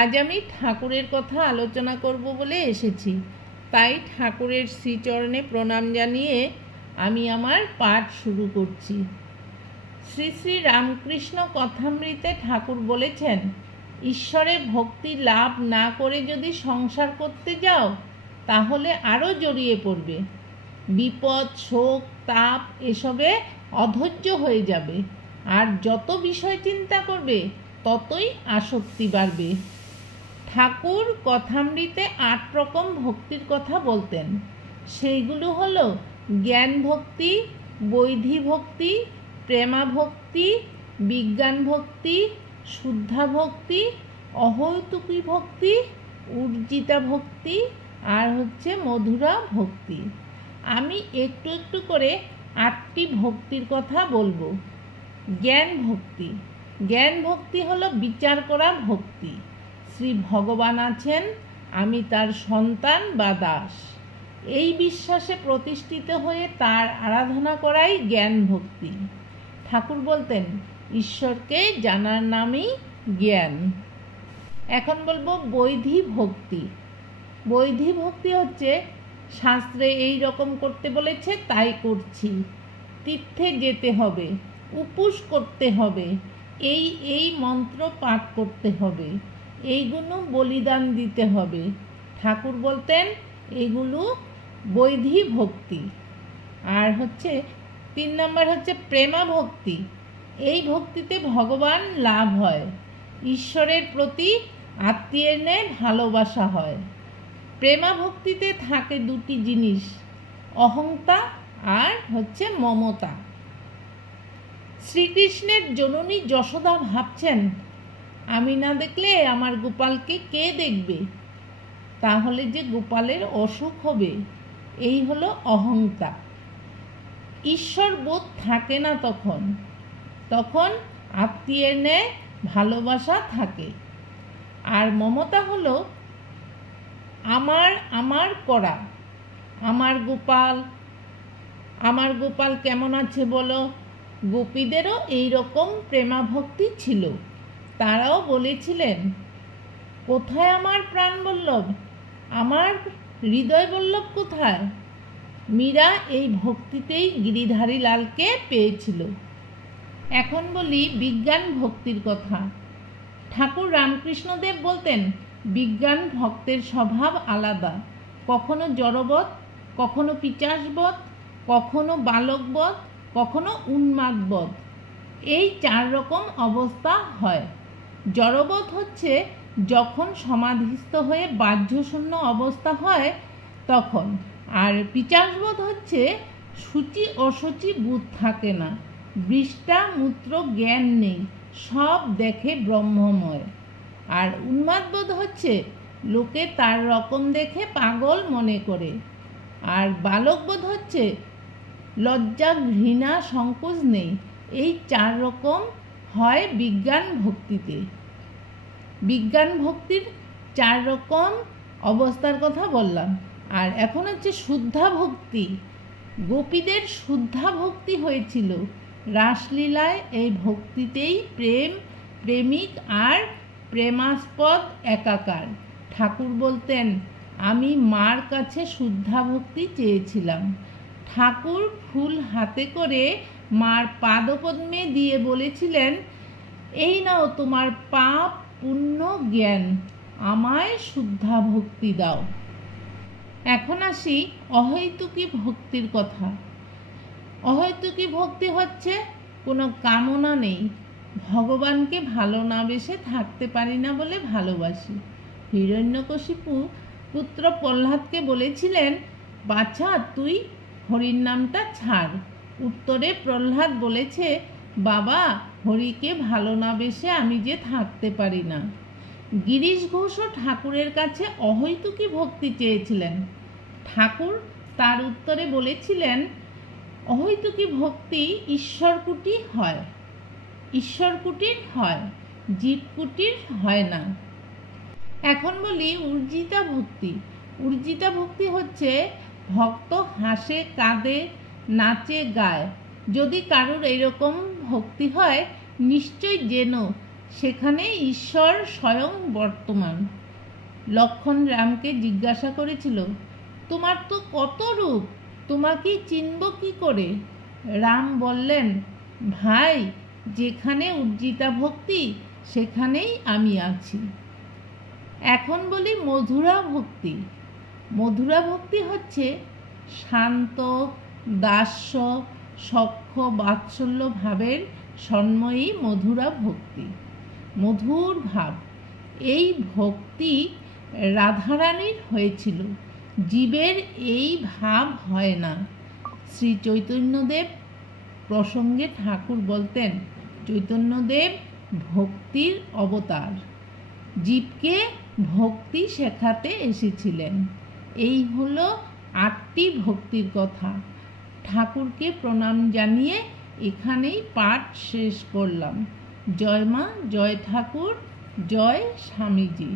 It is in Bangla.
আজ আমি ঠাকুরের কথা আলোচনা করব বলে এসেছি, তাই ঠাকুরের শ্রীচরণে প্রণাম জানিয়ে আমি আমার পাঠ শুরু করছি। শ্রী শ্রী রামকৃষ্ণ কথামৃতে ঠাকুর বলেছেন, ঈশ্বরে ভক্তি লাভ না করে যদি সংসার করতে যাও তাহলে আরও জড়িয়ে পড়বে। বিপদ, শোক, তাপ এসবে অধৈর্য হয়ে যাবে, আর যত বিষয় চিন্তা করবে ততই আসক্তি বাড়বে। ঠাকুর কথামৃতে ৮ রকম ভক্তির কথা বলতেন। সেইগুলো হলো জ্ঞান ভক্তি, বৈধী ভক্তি, প্রেমা ভক্তি, বিজ্ঞান ভক্তি, শুদ্ধা ভক্তি, অহৈতুকী ভক্তি, উর্জিতা ভক্তি আর মধুরা ভক্তি। আমি একটু একটু করে ৮টি ভক্তির কথা বলবো। জ্ঞান ভক্তি। জ্ঞান ভক্তি হলো বিচার করা ভক্তি। শ্রী ভগবান আছেন, আমি তার সন্তান বা দাস, এই বিশ্বাসে প্রতিষ্ঠিত হয়ে তার আরাধনা করাই জ্ঞান ভক্তি। ঠাকুর বলতেন, ঈশ্বরকে জানার নামই জ্ঞান। এখন বলবো বৈধী ভক্তি। বৈধী ভক্তি হচ্ছে শাস্ত্রে এই রকম করতে বলেছে তাই করছি, তীর্থে যেতে হবে, উপোস করতে হবে, এই মন্ত্র পাঠ করতে হবে, এইগুলো বলিদান দিতে হবে। ঠাকুর বলতেন এগুলো বৈধী ভক্তি। আর ৩ নম্বর প্রেমা ভক্তি। এই ভক্তিতে ভগবান লাভ হয়, ঈশ্বরের প্রতি আত্মীয়ের ন্যায় ভালোবাসা হয়। প্রেমা ভক্তিতে থাকে দুটি জিনিস, অহংতা আর মমতা। শ্রীকৃষ্ণের জননী যশোদা ভাবছেন, আমি না দেখলে আমার গোপালকে কে দেখবে, তাহলে যে গোপালের অসুখ হবে, এই হলো অহংতা। ঈশ্বর বোধ থাকে না তখন আত্মীয়ের ন্যায় ভালোবাসা থাকে। আর মমতা হলো আমার করা, আমার গোপাল কেমন আছে বলো। গোপীদেরও এইরকম প্রেমা ভক্তি ছিল। তারাও বলেছিলেন, কোথায় আমার প্রাণ বল্লভ, আমার হৃদয় বল্লভ কোথায়। মীরা এই ভক্তিতেই গিরিধারী লালকে পেয়েছিল। এখন বলি বিজ্ঞান ভক্তির কথা। ঠাকুর রামকৃষ্ণদেব বলতেন, বিজ্ঞান ভক্তের স্বভাব আলাদা, কখনো জড়বৎ, কখনো পিচাসবৎ, কখনো বালকবৎ, কখনো উন্মাদবৎ। এই ৪ রকম অবস্থা হয়। জড়বৎ হচ্ছে যখন সমাধিস্থ হয়ে বাহ্যশূন্য অবস্থা হয় তখন। আর পিচাসবৎ হচ্ছে সূচি অসুচি বুধ থাকে না, বিষ্ঠা মূত্র জ্ঞান নেই, সব দেখে ব্রহ্মময়। আর উন্মাদবোধ হচ্ছে লোকে তার রকম দেখে পাগল মনে করে। আর বালকবোধ হচ্ছে লজ্জা, ঘৃণা, সংকোচ নেই। এই ৪ রকম হয় বিজ্ঞান ভক্তিতে। বিজ্ঞান ভক্তির ৪ রকম অবস্থার কথা বললাম। আর এখন শুদ্ধা ভক্তি। গোপীদের শুদ্ধা ভক্তি হয়েছিল রাসলীলায়। এই ভক্তিতেই প্রেম, প্রেমিক আর প্রেমাস্পদ একাকার। ঠাকুর বলতেন, আমি মার কাছে শুদ্ধা ভক্তি চেয়েছিলাম। ঠাকুর ফুল হাতে করে মার পাদপদ্মে দিয়ে বলেছিলেন, এই নাও তোমার পাপ পুণ্য জ্ঞান, আমায় শুদ্ধা ভক্তি দাও। এখন আসি অহৈতুকী ভক্তির কথা। অহৈতুকী ভক্তি হচ্ছে কোনো কামনা নেই, ভগবানকে ভালো না বেসে থাকতে পারি না বলে ভালোবাসি। হিরণ্যকশিপু পুত্র প্রহ্লাদকে বলেছিলেন, বাছা তুই হরির নামটা ছাড়। উত্তরে প্রহ্লাদ বলেছে, বাবা হরিকে ভালো না বেসে আমি যে থাকতে পারি না। গিরিশ ঘোষও ঠাকুরের কাছে অহৈতুকী ভক্তি চেয়েছিলেন। ঠাকুর তার উত্তরে বলেছিলেন, অহৈতুকী ভক্তি ঈশ্বরকুটির হয়, জীবকুটির হয় না। এখন বলি উর্জিতা ভক্তি। উর্জিতা ভক্তি হচ্ছে ভক্ত হাসে, কাঁদে, নাচে, গায়। যদি কারুর এইরকম ভক্তি হয় নিশ্চয় যেন সেখানে ঈশ্বর স্বয়ং বর্তমান। লক্ষ্মণ রামকে জিজ্ঞাসা করেছিল, তোমার তো কত রূপ, তোমাকে চিনব কি করে? রাম বললেন, ভাই, যেখানে উজ্জিতা ভক্তি সেখানেই আমি আছি। এখন বলি মধুরা ভক্তি। মধুরা ভক্তি হচ্ছে শান্ত, দাস্য, সখ্য, বাৎসল্য ভাবের সন্ময়ী মধুরা ভক্তি, মধুর ভাব। এই ভক্তি রাধারানীর হয়েছিল, জীবের এই ভাব হয় না। শ্রী চৈতন্যদেব প্রসঙ্গে ঠাকুর বলতেন, চৈতন্যদেব ভক্তির অবতার, জীবকে ভক্তি শেখাতে এসেছিলেন। এই হলো 8টি ভক্তির কথা। ঠাকুরকে প্রণাম জানিয়ে এখানেই পাঠ শেষ করলাম। জয় মা, জয় ঠাকুর, জয় স্বামীজি।